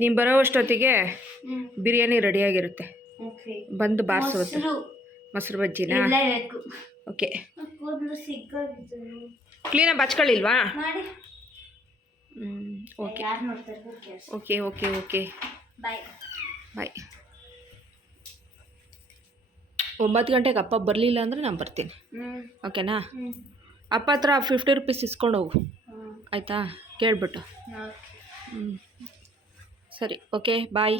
ನೀನು ಬರೋ ಅಷ್ಟೊತ್ತಿಗೆ ಬಿರಿಯಾನಿ ರೆಡಿಯಾಗಿರುತ್ತೆ. ಬಂದು ಬಾರಿಸುತ್ತೆ. ಮೊಸರು ಬಜ್ಜಿನಾ? ಓಕೆ. ಕ್ಲೀನಾಗಿ ಬಚ್ಕೊಳ್ಳಿಲ್ವಾ? Okay okay okay okay bye. 9 ಗಂಟೆಗೆ ಅಪ್ಪ ಬರಲಿಲ್ಲ ಅಂದರೆ ನಾನು ಬರ್ತೀನಿ. ಓಕೆನಾ? ಅಪ್ಪ ಹತ್ರ 50 ರೂಪೀಸ್ ಇಸ್ಕೊಂಡು ಹೋಗು, ಆಯಿತಾ? ಕೇಳ್ಬಿಟ್ಟು. ಸರಿ, okay, bye.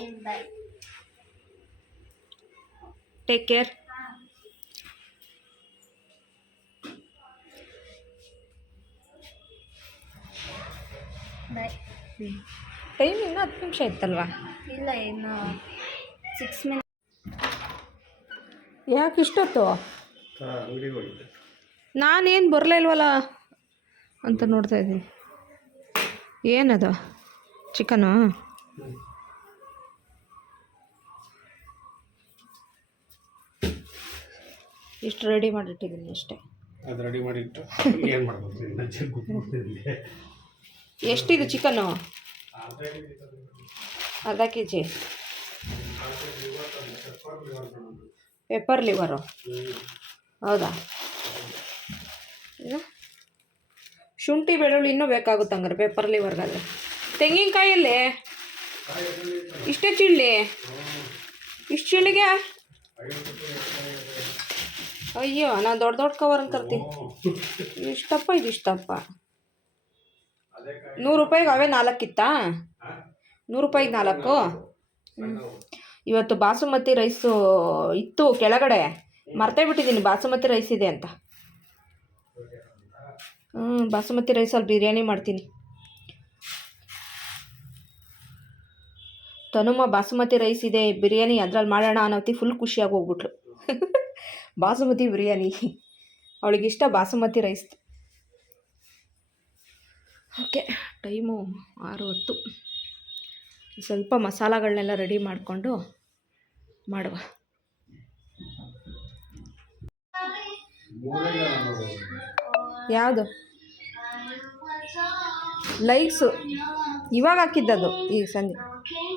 Take care. Time ಇನ್ನೂ 10 ನಿಮಿಷ ಇತ್ತಲ್ವಾ? ಇಲ್ಲ, ಇನ್ನು 6 ಮಿನಿಟ್. ಯಾಕೆ ಇಷ್ಟೊತ್ತು? ನಾನೇನು ಬರಲೇ ಇಲ್ವಲ್ಲ ಅಂತ ನೋಡ್ತಾ ಇದ್ದೀನಿ. ಏನದು? ಚಿಕನು? ಇಷ್ಟು ರೆಡಿ ಮಾಡಿಟ್ಟಿದ್ದೀನಿ ಅಷ್ಟೇ. ಅದು ರೆಡಿ ಮಾಡಿಟ್ಟು ಏನು ಮಾಡ್ಬೋದು? ಎಷ್ಟಿದು ಚಿಕನ್ನು? ಅರ್ಧ ಕೆ ಜಿ. Pepper liver? ಹೌದಾ? ಶುಂಠಿ ಬೆಳ್ಳುಳ್ಳಿ ಇನ್ನೂ ಬೇಕಾಗುತ್ತೆ ಹಂಗಾರೆ ಪೆಪ್ಪರ್ ಲಿವರ್ಗಾದ್ರೆ. ತೆಂಗಿನಕಾಯಲ್ಲಿ ಇಷ್ಟೇ ಚಿಳ್ಳಿ? ಇಷ್ಟು ಚಿಳ್ಳಿಗೆ? ಅಯ್ಯೋ, ನಾನು ದೊಡ್ಡ ದೊಡ್ಡ ಕವರ್ ಅಂತ ತರ್ತೀನಿ. ಇಷ್ಟಪ್ಪ, ಇದು ಇಷ್ಟಪ್ಪ. 100 ರೂಪಾಯಿಗೆ ಅವೇ 4 ಇತ್ತಾ? 100 ರೂಪಾಯಿಗೆ 4? ಇವತ್ತು ಬಾಸುಮತಿ ರೈಸು ಇತ್ತು ಕೆಳಗಡೆ, ಮರ್ತೇ ಬಿಟ್ಟಿದ್ದೀನಿ ಬಾಸುಮತಿ ರೈಸ್ ಇದೆ ಅಂತ. ಬಾಸುಮತಿ ರೈಸಲ್ಲಿ ಬಿರಿಯಾನಿ ಮಾಡ್ತೀನಿ. ತನುಮ ಬಾಸುಮತಿ ರೈಸ್ ಇದೆ, ಬಿರಿಯಾನಿ ಅದ್ರಲ್ಲಿ ಮಾಡೋಣ ಅನ್ನೋತಿ ಫುಲ್ ಖುಷಿಯಾಗಿ ಹೋಗ್ಬಿಟ್ಲು. ಬಾಸುಮತಿ ಬಿರಿಯಾನಿ ಅವಳಿಗಿಷ್ಟ, ಬಾಸುಮತಿ ರೈಸ್. Okay, time 6:10. ಸ್ವಲ್ಪ ಮಸಾಲಗಳನ್ನೆಲ್ಲ ರೆಡಿ ಮಾಡಿಕೊಂಡು ಮಾಡುವ. ಯಾವುದು ಲೈಕ್ಸು? ಇವಾಗ ಹಾಕಿದ್ದದು, ಈಗ ಸಂಜೆ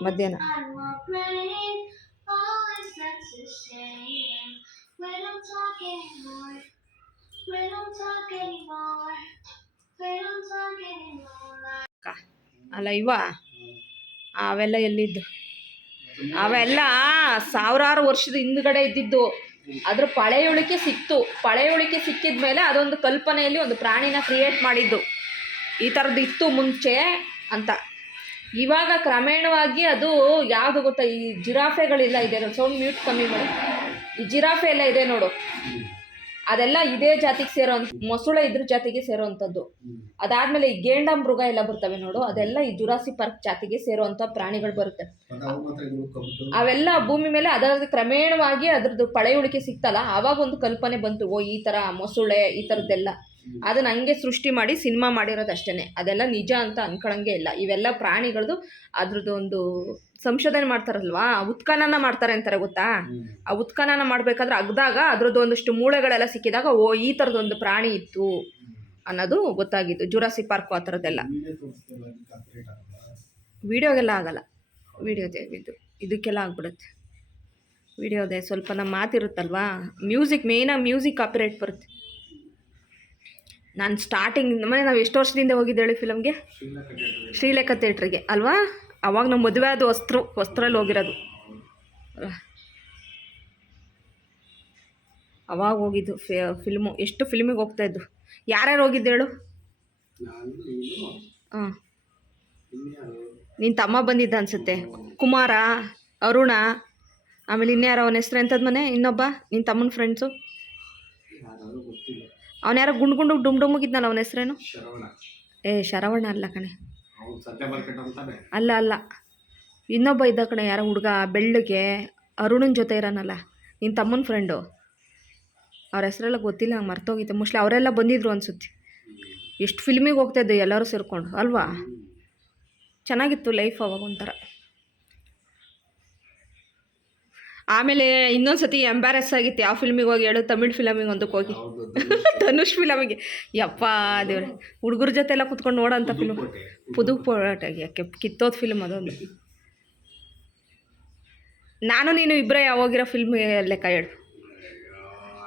ಮಧ್ಯಾಹ್ನ. ಅಲ್ಲ ಇವ ಅವೆಲ್ಲ ಎಲ್ಲಿದ್ದು? ಅವೆಲ್ಲ ಸಾವಿರಾರು ವರ್ಷದ ಹಿಂದ್ಗಡೆ ಇದ್ದಿದ್ದು. ಅದ್ರ ಪಳೆಯುಳಿಕೆ ಸಿಕ್ತು. ಪಳೆಯುಳಿಕೆ ಸಿಕ್ಕಿದ ಮೇಲೆ ಅದೊಂದು ಕಲ್ಪನೆಯಲ್ಲಿ ಒಂದು ಪ್ರಾಣಿನ ಕ್ರಿಯೇಟ್ ಮಾಡಿದ್ದು. ಈ ಥರದ್ದು ಇತ್ತು ಮುಂಚೆ ಅಂತ. ಇವಾಗ ಕ್ರಮೇಣವಾಗಿ ಅದು ಯಾವುದು ಗೊತ್ತಾ, ಈ ಜಿರಾಫೆಗಳೆಲ್ಲ ಇದೆ ನೋಡಿ, ಸೌಂಡ್ ಮ್ಯೂಟ್ ಕಮ್ಮಿ ಮಾಡಿ. ಈ ಜಿರಾಫೆ ಎಲ್ಲ ಇದೆ ನೋಡು, ಅದೆಲ್ಲ ಇದೇ ಜಾತಿಗೆ ಸೇರೋಂಥ, ಮೊಸಳೆ ಇದ್ರ ಜಾತಿಗೆ ಸೇರೋವಂಥದ್ದು. ಅದಾದಮೇಲೆ ಈ ಗೇಂಡ ಮೃಗ ಎಲ್ಲ ಬರ್ತವೆ ನೋಡು, ಅದೆಲ್ಲ ಈ ಜುರಾಸಿಕ್ ಪಾರ್ಕ್ ಜಾತಿಗೆ ಸೇರುವಂಥ ಪ್ರಾಣಿಗಳು ಬರುತ್ತೆ. ಅವೆಲ್ಲ ಭೂಮಿ ಮೇಲೆ ಅದರದ್ದು ಕ್ರಮೇಣವಾಗಿ ಅದ್ರದ್ದು ಪಳೆಯುಳಿಕೆ ಸಿಕ್ತಲ್ಲ, ಆವಾಗ ಒಂದು ಕಲ್ಪನೆ ಬಂತು, ಓ ಈ ಥರ ಮೊಸಳೆ ಈ ಥರದ್ದೆಲ್ಲ. ಅದನ್ನ ಹಂಗೆ ಸೃಷ್ಟಿ ಮಾಡಿ ಸಿನಿಮಾ ಮಾಡಿರೋದು ಅಷ್ಟೇ. ಅದೆಲ್ಲ ನಿಜ ಅಂತ ಅನ್ಕೊಳಂಗೆ ಇಲ್ಲ. ಇವೆಲ್ಲ ಪ್ರಾಣಿಗಳದ್ದು ಅದ್ರದ್ದು ಒಂದು ಸಂಶೋಧನೆ ಮಾಡ್ತಾರಲ್ವಾ, ಉತ್ಖನನ ಮಾಡ್ತಾರೆ ಅಂತಾರೆ ಗೊತ್ತಾ. ಆ ಉತ್ಖನನ ಮಾಡಬೇಕಾದ್ರೆ ಅಗ್ದಾಗ ಅದ್ರದ್ದು ಒಂದಷ್ಟು ಮೂಳೆಗಳೆಲ್ಲ ಸಿಕ್ಕಿದಾಗ ಓ ಈ ಥರದೊಂದು ಪ್ರಾಣಿ ಇತ್ತು ಅನ್ನೋದು ಗೊತ್ತಾಗಿತ್ತು. ಜುರಾಸಿಕ್ ಪಾರ್ಕು ಆ ಥರದ್ದೆಲ್ಲ. ವೀಡಿಯೋಗೆಲ್ಲ ಆಗಲ್ಲ, ವೀಡಿಯೋದೇ ಇದಕ್ಕೆಲ್ಲ ಆಗ್ಬಿಡುತ್ತೆ. ವೀಡಿಯೋದೇ ಸ್ವಲ್ಪ ನಮ್ಮ ಮಾತಿರುತ್ತಲ್ವಾ, ಮ್ಯೂಸಿಕ್ ಮೇಯ್ನಾಗಿ ಮ್ಯೂಸಿಕ್ ಕಾಪಿರೈಟ್ ಬರುತ್ತೆ. ನಾನು ಸ್ಟಾರ್ಟಿಂಗ್ ನಾವು ಎಷ್ಟು ವರ್ಷದಿಂದ ಹೋಗಿದ್ದು ಹೇಳಿ ಫಿಲಮ್ಗೆ? ಶ್ರೀಲೇಖಾ ಥಿಯೇಟ್ರಿಗೆ ಅಲ್ವಾ? ಅವಾಗ ನಮ್ಮ ಮದುವೆ ಅದು ವಸ್ತ್ರಲ್ಲಿ ಹೋಗಿರೋದು. ಅವಾಗ ಹೋಗಿದ್ದು ಫಿಲ್ಮು. ಎಷ್ಟು ಫಿಲ್ಮಿಗೆ ಹೋಗ್ತಾಯಿದ್ದು? ಯಾರ್ಯಾರು ಹೋಗಿದ್ದು ಹೇಳು? ಹಾಂ, ನಿನ್ನ ತಮ್ಮ ಬಂದಿದ್ದ ಅನಿಸುತ್ತೆ, ಕುಮಾರ, ಅರುಣ, ಆಮೇಲೆ ಇನ್ಯಾರೋ ಅವನ ಹೆಸ್ರು ಎಂಥದ್ದು ಮನೆ ಇನ್ನೊಬ್ಬ ನಿನ್ನ ತಮ್ಮನ ಫ್ರೆಂಡ್ಸು. ಅವನ ಯಾರೋ ಗುಂಡು ಡುಮ್ಡುಮ್ಗಿದ್ನಲ್ಲ, ಅವನ ಹೆಸ್ರೇನು? ಶರವಣ ಅಲ್ಲ ಕಣೆ, ಅಲ್ಲ ಇನ್ನೊಬ್ಬ ಇದ್ದ ಕಣೆ, ಯಾರೋ ಹುಡುಗ ಬೆಳ್ಳಗೆ ಅರುಣನ ಜೊತೆ ಇರೋನಲ್ಲ, ನಿನ್ನ ತಮ್ಮನ ಫ್ರೆಂಡು. ಅವ್ರ ಹೆಸರೆಲ್ಲ ಗೊತ್ತಿಲ್ಲ, ಹಂಗೆ ಮರ್ತೋಗಿತ್ತು. ಮೋಸ್ಟ್ಲಿ ಅವರೆಲ್ಲ ಬಂದಿದ್ರು ಅನಿಸುತ್ತೆ. ಎಷ್ಟು ಫಿಲ್ಮಿಗೆ ಹೋಗ್ತಾಯಿದ್ದು ಎಲ್ಲರೂ ಸೇರಿಕೊಂಡು ಅಲ್ವಾ? ಚೆನ್ನಾಗಿತ್ತು ಲೈಫ್ ಅವಾಗ ಒಂಥರ. ಆಮೇಲೆ ಇನ್ನೊಂದು ಸತಿ ಎಂಬ್ಯಾರೆಸ್ ಆಗಿತ್ತು. ಯಾವ ಫಿಲ್ಮಿಗೆ ಹೋಗಿ ಹೇಳು? ತಮಿಳ್ ಫಿಲಮಿಗೆ ಒಂದಕ್ಕೆ ಹೋಗಿ, ಧನುಷ್ ಫಿಲಮಿಗೆ. ಯಪ್ಪ ದೇವ್ರೆ, ಹುಡುಗರ ಜೊತೆ ಎಲ್ಲ ಕುತ್ಕೊಂಡು ನೋಡೋಂಥ ಫಿಲ್ಮ್. ಪುದುಪೋಟ ಯಾಕೆ ಕಿತ್ತೋದು ಫಿಲ್ಮ್ ಅದೊಂದು. ನಾನು ನೀನು ಇಬ್ಬರೇ ಹೋಗಿರೋ ಫಿಲ್ಮ್ ಲೆಕ್ಕ ಹೇಳು.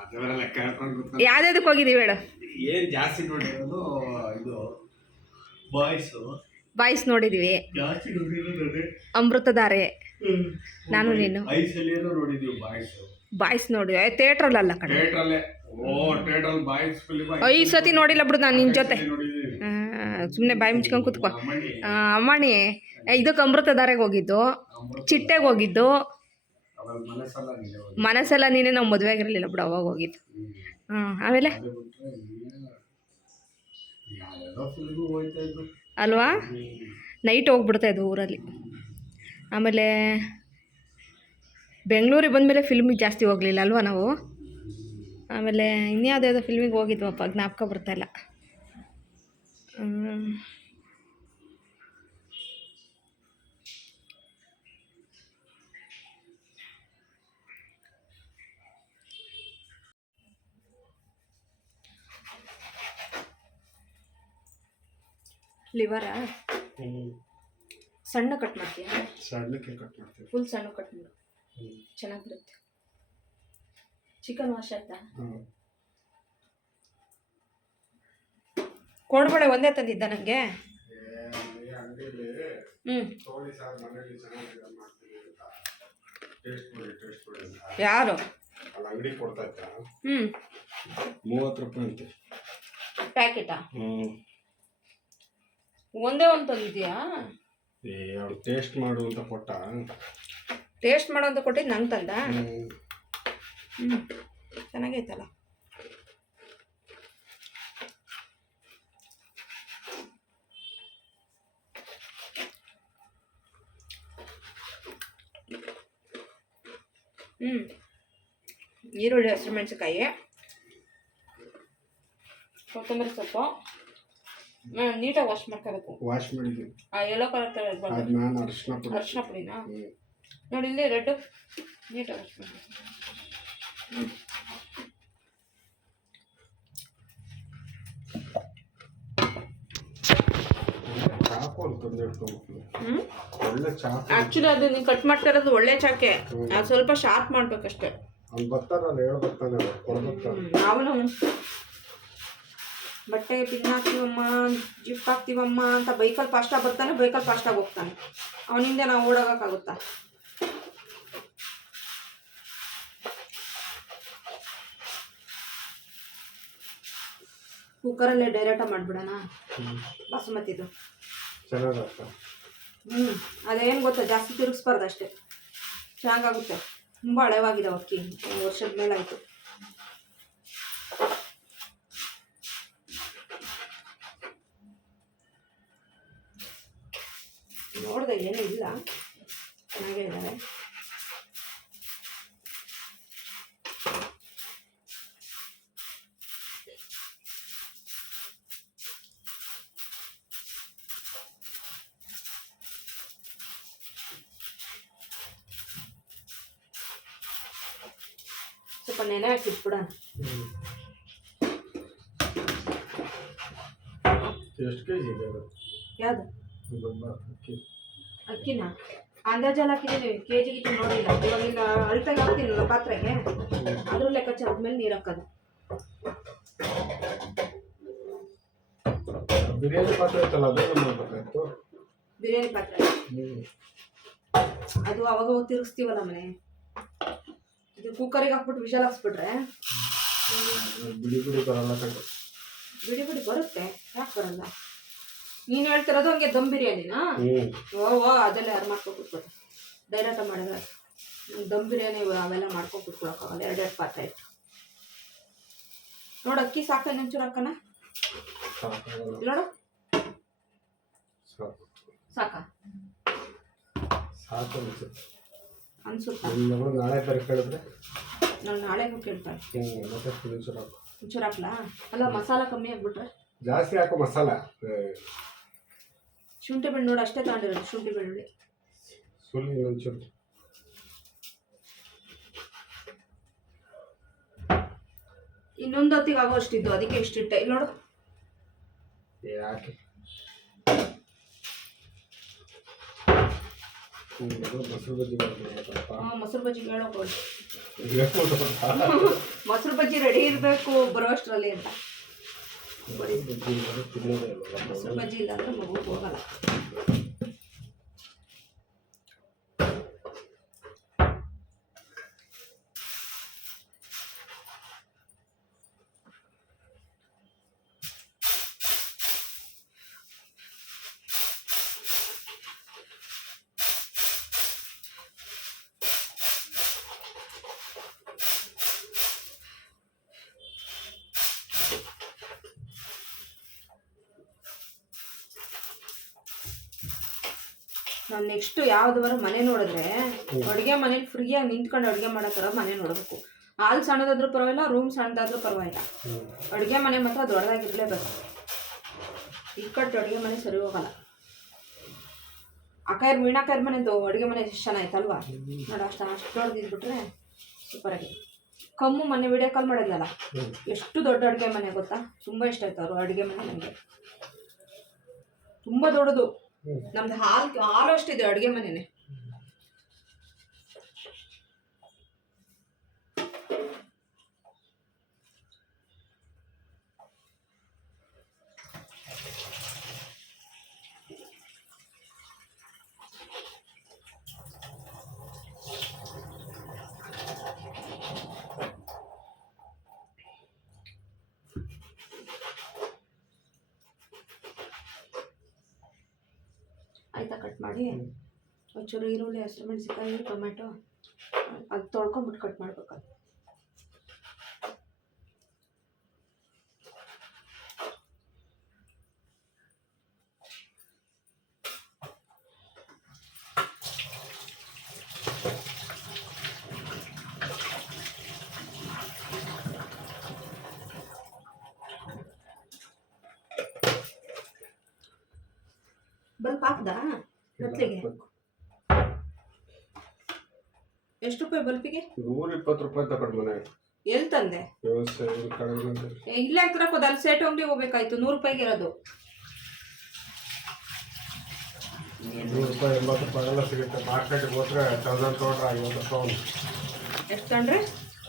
ಅದೆಲ್ಲ ಲೆಕ್ಕ ಹೇಳ್ಕೊಂಡು ಗೊತ್ತಲ್ಲ. ಯಾವ್ದಾದಕ್ಕೆ ಹೋಗಿದ್ದೀವಿ ಹೇಳು. ಏನು ಜಾಸ್ತಿ ನೋಡಿರೋದು ಇದು ಬಾಯ್ಸು. ಬಾಯ್ಸ್ ನೋಡಿದ್ದೀವಿ, ಜಾಸ್ತಿ ನೋಡಿರೋದು ಅದೇ. ಅಮೃತಧಾರೆ, ನಾನು ನೀನು. ಐಸಲಿಯೂ ನೋಡಿದ್ದೀವಿ ಬಾಯ್ಸು. ಬಾಯ್ಸ್ ನೋಡಿ ಥಿಯೇಟ್ರಲ್ಲ ಕಡೆ. ಥಿಯೇಟ್ರಲ್ಲೇ. ಬಾಯ್ಸ್ ಫಿಲ್ಮ್ 5 ಸತಿ ನೋಡಿಲ್ಲ ಬಿಡು ನಾನು ನಿನ್ನ ಜೊತೆ. ನೋಡಿದ್ದೀವಿ. ಸುಮ್ಮನೆ ಬಾಯಿ ಮುಚ್ಕೊಂಡು ಕೂತ್ಕೋ. ಅಮ್ಮಣ್ಣಿ. ಅಮ್ಮಣಿ ಇದಕ್ಕೆ ಅಮೃತಧಾರೆಗೆ ಹೋಗಿದ್ದು, ಚಿಟ್ಟೆಗೆ ಹೋಗಿದ್ದು, ಅವಾಗ ಮನಸ್ಸಲ್ಲ ನೀನೆ ಹೋಗಿ. ಮನಸ್ಸೆಲ್ಲ ನೀನೇ, ನಾವು ಮದುವೆ ಆಗಿರಲಿಲ್ಲ ಬಿಡು ಅವಾಗ ಹೋಗಿದ್ದು. ಆಮೇಲೆ ಅದು ಬಿಟ್ರೆ ಯಾವ್ಯಾವ ಫಿಲ್ಮು ಹೋಯ್ತಾ ಇದ್ರು. ಅಲ್ವಾ, ನೈಟ್ ಹೋಗ್ಬಿಡ್ತಾ ಇದ್ವು ಊರಲ್ಲಿ. ಆಮೇಲೆ ಬೆಂಗಳೂರಿಗೆ ಬಂದಮೇಲೆ ಫಿಲ್ಮಿಗೆ ಜಾಸ್ತಿ ಹೋಗಲಿಲ್ಲ ಅಲ್ವಾ ನಾವು. ಆಮೇಲೆ ಇನ್ಯಾವುದ್ಯಾವುದೋ ಫಿಲ್ಮಿಗೆ ಹೋಗಿದ್ವಪ್ಪ, ಜ್ಞಾಪಕ ಬರ್ತಾಯಿಲ್ಲ. ಲಿವರಾ ಸಣ್ಣ ಕಟ್ ಮಾಡ್ತೀಯ? ಸಣ್ಣಕ್ಕೆ ಕಟ್ ಮಾಡ್ತೀವಿ. ಫುಲ್ ಸಣ್ಣ ಕಟ್ ಮಾಡು, ಚೆನ್ನಾಗಿರುತ್ತೆ. ಚಿಕನ್ ವಾಶ್ ಆಯ್ತಾ? ಕೋಡ್ಬಳೆ ಒಂದೇ ತಂದಿದ್ದ ನನಗೆ. ಕೋಳಿ ಸಾರು ಮನೇಲಿ ಚೆನ್ನಾಗಿ ಮಾಡ್ತೀನಿ ಅಂತ ಟೇಸ್ಟ್ ಮಾಡಿ ಅಂತ. ಯಾರು? ಅಲ್ಲಿ ಅಂಗಡಿ ಕೊಡ್ತಾ ಇತ್ತ. 30 ರೂಪಾಯಿ ಅಂತೆ ಪ್ಯಾಕೆಟಾ? ಒಂದೇ ಒಂದು ತಂದಿದ್ಯಾ? ಅವ್ರು ಟೇಸ್ಟ್ ಮಾಡು ಅಂತ ಕೊಟ್ಟ. ಟೇಸ್ಟ್ ಮಾಡೋ ಅಂತ ಕೊಟ್ಟಿದ್ದು ನಂಗೆ ತಂದ. ಚೆನ್ನಾಗೈತಲ್ಲ. ಈರುಳ್ಳಿ, ಹಸಿಮೆಣಸಿನ್ಕಾಯಿ, ಕೊತ್ತಂಬರಿ ಸೊಪ್ಪು ನೀಟಾಗಿ ವಾಶ್ ಮಾಡ್ಕೋಬೇಕು. ವಾಶ್ ಮಾಡಿದ್ವಿ. ಯೆಲ್ಲೋ ಕಲರ್ ಅದು ನಾನು ಅರಿಶಿನ ಪುಡಿನಾ ನೋಡಿ, ಇಲ್ಲಿ ರೆಡ್ಡು ನೀಟಾಗಿ ವಾಶ್ ಮಾಡಬೇಕು. ಚಾಕು ಅಂತಂದು ಇಟ್ಕೊಬೇಕು. ಒಳ್ಳೆ ಚಾಕು. ಆ್ಯಕ್ಚುಲಿ ಅದು ನೀನು ಕಟ್ ಮಾಡ್ತಾ ಇರೋದು ಒಳ್ಳೆ ಚಾಕೆ, ಅದು ಸ್ವಲ್ಪ ಶಾರ್ಪ್ ಮಾಡ್ಬೇಕಷ್ಟೆ. ಅವ್ನು ಬರ್ತಾರಲ್ಲ, ಹೇಳ್ಬರ್ತಾನೆ ಕೊಡ್ಬೇಕು. ನಾವು ಬಟ್ಟೆ ಪಿನ್ ಹಾಕ್ತೀವಮ್ಮ, ಜಿಪ್ ಹಾಕ್ತೀವಮ್ಮ ಅಂತ ಬೈಕಲ್ಲಿ ಫಾಸ್ಟಾಗಿ ಬರ್ತಾನೆ, ಬೈಕಲ್ಲಿ ಫಾಸ್ಟಾಗಿ ಹೋಗ್ತಾನೆ. ಅವನಿಂದ ನಾವು ಓಡೋಗೋಕ್ಕಾಗುತ್ತಾ? ಕುಕ್ಕರಲ್ಲೇ ಡೈರೆಕ್ಟಾಗಿ ಮಾಡಿಬಿಡೋಣ ಬಾಸುಮತಿದು. ಚೆನ್ನಾಗತ್ತ. ಅದೇನು ಗೊತ್ತಾ, ಜಾಸ್ತಿ ತಿರುಗಿಸ್ಬಾರ್ದು ಅಷ್ಟೇ, ಚೆನ್ನಾಗಾಗುತ್ತೆ. ತುಂಬ ಹಳೆವಾಗಿದೆ ಅಕ್ಕಿ, 1 ವರ್ಷದ ಮೇಲೆ ಆಯಿತು. ನೋಡಿದೆ ಏನೂ ಇಲ್ಲ, ಚೆನ್ನಾಗೇ ಇದ್ದಾವೆ. ಸ್ವಲ್ಪ ನೆನೆ ಹಾಕಿಟ್ಬಿಡೋಣ. ಎಷ್ಟು ಕೆ ಜಿ ಇದೆ ಅದು? ಯಾವುದು? ಅಕ್ಕಿನ ಅಂದಾಜಲ್ಲಿ ಹಾಕಿದ್ದೀನಿ, ಕೆ ಜಿಗೆ ನೋಡಿಲ್ಲ. ಇವಾಗ ಈಗ ಅಳತೆಗೆ ಹಾಕ್ತೀನಲ್ಲ ಪಾತ್ರೆಗೆ, ಅದ್ರ ಲೆಕ್ಕಾಚಾರದ ಮೇಲೆ ನೀರು ಹಾಕೋದು. ಬಿರಿಯಾನಿ ಪಾತ್ರೆ ಇತ್ತಲ್ಲ, ಅದನ್ನು ಮಾಡ್ಬೇಕಾಯ್ತು. ಬಿರಿಯಾನಿ ಪಾತ್ರೆ ಅದು ಅವಾಗ ತಿರುಗಿಸ್ತೀವಲ್ಲ ಮನೆ. ಇದು ಕುಕ್ಕರಿಗೆ ಹಾಕ್ಬಿಟ್ಟು ವಿಷಲ್ ಹಾಕ್ಸ್ಬಿಟ್ರೆ ಬಿಡಿ ಬಿಡಿ ಬರಲ್ಲ ಕಂಡು. ಬಿಡಿ ಬಿಡಿ ಬರುತ್ತೆ, ಯಾಕೆ ಬರಲ್ಲ? ನೀನು ಹೇಳ್ತಿರೋದು ಹಂಗೆ ದಮ್ ಬಿರಿಯಾನಿನಾ? ಓ ಅದೆಲ್ಲ ಯಾರು ಮಾಡ್ಕೊಂಡು ಕೂತ್ಕೊತ, ಡೈರೆಕ್ಟಾಗಿ ಮಾಡಿದ್ರೆ ದಮ್ ಬಿರಿಯಾನಿ ಅವೆಲ್ಲ ಮಾಡ್ಕೊಂಡು ಕೂತ್ಕೊಳಕ್ಕಾಗಲ್ಲ. 2 ಪಾತ್ರೆ ಇಟ್ಟು ನೋಡು. ಅಕ್ಕಿ ಸಾಕ, ಇನ್ನೊಂಚೂರು ಹಾಕೋಣ ನೋಡು. ಸಾಕಾ? ಸಾಕು ಅನ್ಸುತ್ತಾ? ನಾಳೆ ತರ ಕೇಳಿದ್ರೆ ನಾನು ನಾಳೆಗೂ ಕೇಳ್ತಾಳೆ. ಮತ್ತೆ ಒಂಚೂರು ಹಾಕ್ಲಾ? ಅಲ್ಲ, ಮಸಾಲ ಕಮ್ಮಿ ಆಗ್ಬಿಟ್ರೆ ಜಾಸ್ತಿ ಹಾಕೋ ಮಸಾಲ. ಶುಂಠಿ ಬೆಳ್ಳುಳ್ಳಿ ನೋಡಿ, ಅಷ್ಟೇ ತಗೊಂಡಿರೋದು ಶುಂಠಿ ಬೆಳ್ಳುಳ್ಳಿ. ಸುಳ್ಳಿ ಇನ್ನೊಂಚೂರು. ಇನ್ನೊಂದು ಹೊತ್ತಿಗೆ ಆಗೋ ಅಷ್ಟಿದ್ದು, ಅದಕ್ಕೆ ಇಷ್ಟಿಟ್ಟೆ. ಇಲ್ಲಿ ನೋಡು. ಯಾಕೆ ಅದು ಮೊಸರು ಬಜ್ಜಿ ಮಾಡ್ಬಿಡ್ಬೇಕಪ್ಪ. ಮೊಸರು ಬಜ್ಜಿಗೆ ಹೇಳೋಕೊಳ್ಳಿ. ಹೇಳ್ಕೊಡ್ಬೇಕಪ್ಪ. ಮೊಸರು ಬಜ್ಜಿ ರೆಡಿ ಇರಬೇಕು ಬರೋ ಅಷ್ಟರಲ್ಲಿ ಅಂತ. ಬಜ್ಜಿ ಇಲ್ಲಾಂದ್ರೆ ತಿನ್ನೋದೇ ಇಲ್ವಲ್ಲ. ಮೊಸರು ಬಜ್ಜಿ ಇಲ್ಲ ಅಂದರೆ ಮಗು ಹೋಗಲ್ಲ. ನಾನು ನೆಕ್ಸ್ಟು ಯಾವುದಾದ್ರು ಮನೆ ನೋಡಿದ್ರೆ ಅಡುಗೆ ಮನೇಲಿ ಫ್ರೀಯಾಗಿ ನಿಂತ್ಕೊಂಡು ಅಡುಗೆ ಮಾಡೋ ಥರ ಮನೆ ನೋಡಬೇಕು. ಹಾಲ್ ಸಣ್ಣದಾದ್ರೂ ಪರವಾಗಿಲ್ಲ, ರೂಮ್ ಸಣ್ಣದಾದ್ರೂ ಪರವಾಗಿಲ್ಲ, ಅಡುಗೆ ಮನೆ ಮಾತ್ರ ದೊಡ್ಡದಾಗಿರಲೇಬೇಕು. ಇಕ್ಕಟ್ಟು ಅಡುಗೆ ಮನೆ ಸರಿ ಹೋಗಲ್ಲ. ಅಕ್ಕಾಯರ್ ವೀಣಾಕಾಯರ್ ಮನೆದು ಅಡುಗೆ ಮನೆ ಎಷ್ಟು ಚೆನ್ನಾಗಿತ್ತಲ್ವಾ ನೋಡಿ. ಅಷ್ಟು ದೊಡ್ಡದಿದ್ಬಿಟ್ರೆ ಸೂಪರಾಗಿ. ಕಮ್ಮು ಮೊನ್ನೆ ವಿಡಿಯೋ ಕಾಲ್ ಮಾಡಿದ್ಲಲ್ಲ, ಎಷ್ಟು ದೊಡ್ಡ ಅಡುಗೆ ಮನೆ ಗೊತ್ತಾ. ತುಂಬ ಇಷ್ಟ ಆಯ್ತು ಅವರು ಅಡುಗೆ ಮನೆ ನನಗೆ. ತುಂಬ ದೊಡ್ಡದು. ನಮ್ದು ಹಾಲು ಅಷ್ಟಿದೆ ಅಡುಗೆ ಮನೆನೇ. ಆಯಿತಾ? ಕಟ್ ಮಾಡಿ ಒಂಚೂರು ಈರುಳ್ಳಿ, ಹಸಿಮೆಣಸಿಕಾಯಿ, ಟೊಮೆಟೊ ಅದು ತೊಳ್ಕೊಂಬಿಟ್ಟು ಕಟ್ ಮಾಡ್ಬೇಕು. ಬಲ್ಪ್ ಹಾಕ್ದಾ ಕತ್ಲಿಗೆ? ಎಷ್ಟು ರೂಪಾಯಿ ಬಲ್ಪಿಗೆ? 120 ರೂಪಾಯಿ ತಗೊಂಡು ಮನೆ. ಎಲ್ಲಿ ತಂದೆ? ವ್ಯವಸ್ಥೆ ಇಲ್ಲೇ ಹಾಕ್ತರಕ್ಕೋದು, ಅಲ್ಲಿ ಸೇಟು ಅಂಗಡಿ ಹೋಗ್ಬೇಕಾಯ್ತು. 100 ರೂಪಾಯಿಗೆ ಇರೋದು. 100 ರೂಪಾಯಿ 80 ರೂಪಾಯಿಗೆಲ್ಲ ಸಿಗುತ್ತೆ. ಮಾರ್ಕೆಟ್ಗೆ ಹೋದ್ರೆ 1000 ತೊಗೊಂಡ್ರೆ 50 ರೂಪಾಯಿ. ಎಷ್ಟು ತಂಡ್ರೆ?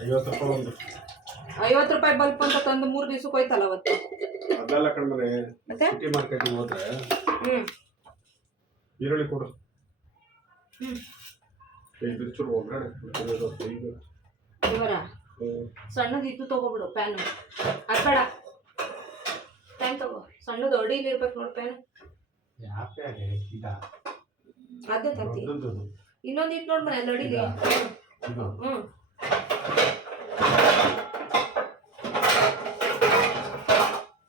50 ರೂಪಾಯಿ ಒಂದು. 50 ರೂಪಾಯಿ ಬಲ್ಪ್ ಅಂತ ತಂದು 3 ದಿವ್ಸಕ್ಕೆ ಹೋಯ್ತಲ್ಲ ಅವತ್ತು. ಅದೆಲ್ಲ ಕಣ್ಮನೆ. ಮತ್ತೆ ಸಿಟಿ ಮಾರ್ಕೆಟಿಗೆ ಹೋದ್ರೆ ಈರುಳ್ಳಿ ಕೊಡು. 5 ಚೂರು ಒಗ್ಗರಣೆ ಇವರ ಸಣ್ಣದು ಇದು ತಗೋಬಿಡು ಪ್ಯಾನು. ಅದು ಬೇಡ, ಪ್ಯಾನ್ ತಗೋ. ಸಣ್ಣದು ಅಡಿಲಿ ಇರ್ಬೇಕು ನೋಡಿ ಪ್ಯಾನ್. ಅದೇ ತಂತಿ. ಇನ್ನೊಂದು ಇತ್ತು ನೋಡಿ ಮನೆ ಅಲ್ಲಿ ಅಡಿಲಿ.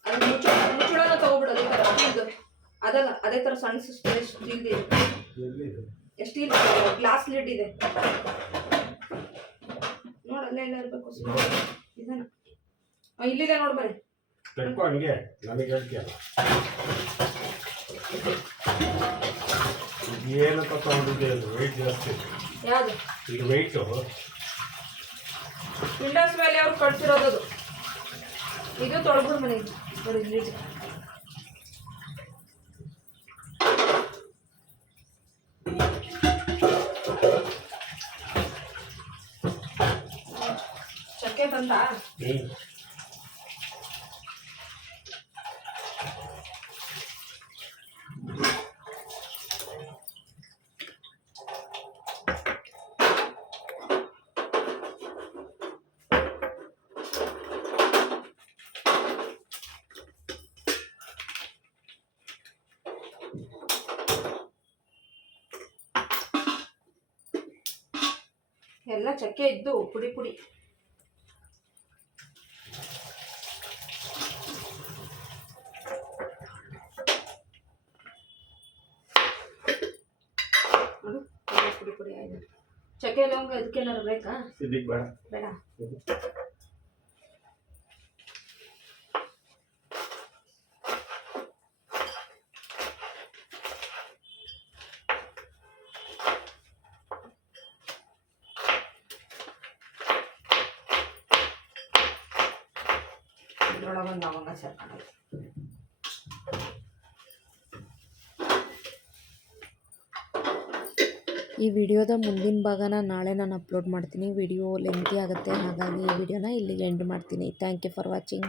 ಅದು ಮುಚ್ಚುಳನ ತಗೋಬಿಡು. ಅದೇ ಥರ ಸ್ಟೀಲ್ದು ಅದಲ್ಲ, ಅದೇ ಥರ ಸಣ್ಣ ಸ್ಟೀಲ್ದು ಇದೆ. ಸ್ಟೀಲ್ ಗ್ಲಾಸ್ ಲಿಡ್ ಇದೆ ನೋಡಿ. ಅಲ್ಲೇ ಎಲ್ಲ ಇರಬೇಕು ಇದನ್ನ. ಇಲ್ಲಿದೆ ನೋಡಿ ಬರೀ. ತೆಕ್ಕು ಹಂಗೆ ನನಗೆ ಹೇಳ್ತೀಯಲ್ಲ. ಏನಪ್ಪ ತಗೊಂಡಿದ್ದೆ ಅದು ವೆಯ್ಟ್ ಜಾಸ್ತಿ. ಯಾವುದು ಇದು ವೆಯ್ಟು? ವಿಂಡೋಸ್ ಮೇಲೆ ಅವ್ರು ಕಟ್ಸಿರೋದು. ಇದು ತೊಳೆದ್ಬಿಡು ಮನೆ ನೋಡಿ ಲಿಡ್. ಚಕ್ಕೆ ಬಂತ? ಎಲ್ಲ ಚಕ್ಕೆ ಇದ್ದು ಪುಡಿ ಪುಡಿ. ಪುಡಿ ಪುಡಿ ಆಯ್ತು. ಚಕ್ಕೆ ಲವಂಗ ಇದಕ್ಕೇನಾರು ಬೇಕಾ? ಇದಕ್ಕೆ ಬೇಡ. ಬೇಡ. ಇದ್ರೊಳಗೊಂದು ಲವಂಗ ಸೇರ್ಕೊಂಡು ಈ ವಿಡಿಯೋದ ಮುಂದಿನ ಭಾಗನ ನಾಳೆ ನಾನು ಅಪ್ಲೋಡ್ ಮಾಡ್ತೀನಿ. ವಿಡಿಯೋ ಲೆಂತಿ ಆಗುತ್ತೆ, ಹಾಗಾಗಿ ಈ ವಿಡಿಯೋನ ಇಲ್ಲಿಗೆ ಎಂಡ್ ಮಾಡ್ತೀನಿ. Thank you for watching.